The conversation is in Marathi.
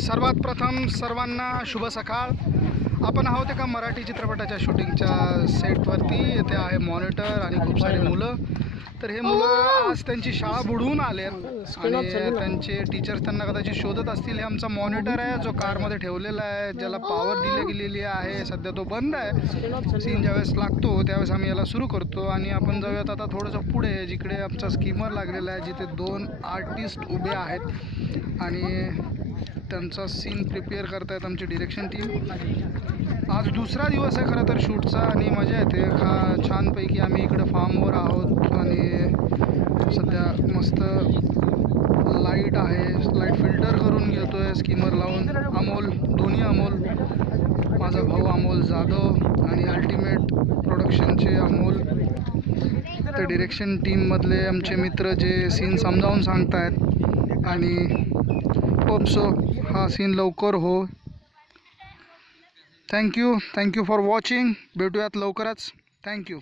सर्वात प्रथम सर्वांना शुभ सकाळ. आपण आहोत एका मराठी चित्रपटाच्या शूटिंगच्या सेटवरती. इथे आहे मॉनिटर आणि खूप सारे मुलं. तर हे मुलं आज त्यांची शाळा बुडवून आले आणि त्यांचे टीचर्स त्यांना कदाचित शोधत असतील. हे आमचा मॉनिटर आहे जो कारमध्ये ठेवलेला आहे, ज्याला पॉवर दिली गेलेली आहे. सध्या तो बंद आहे. सीन ज्यावेळेस लागतो त्यावेळेस आम्ही याला सुरू करतो आणि आपण जाऊयात आता थोडंसं पुढे, जिकडे आमचा स्कीमर लागलेला आहे, जिथे 2 आर्टिस्ट उभे आहेत आणि त्यांचा सीन प्रिपेअर करतायत आमची डिरेक्शन टीम. आज दुसरा दिवस आहे खरं तर शूटचा आणि मजा येते. छानपैकी आम्ही इकडे फार्मवर आहोत आणि सध्या मस्त लाईट आहे. लाईट फिल्टर करून घेतो आहे स्कीमर लावून. अमोल, दोन्ही अमोल, माझा भाऊ अमोल जाधव आणि अल्टिमेट प्रोडक्शनचे अमोल, ते डिरेक्शन टीममधले आमचे मित्र जे सीन समजावून सांगत आहेत आणि होप सो हा सीन लवकर हो. Thank you for watching. भेटूयात लवकरच. थँक्यू.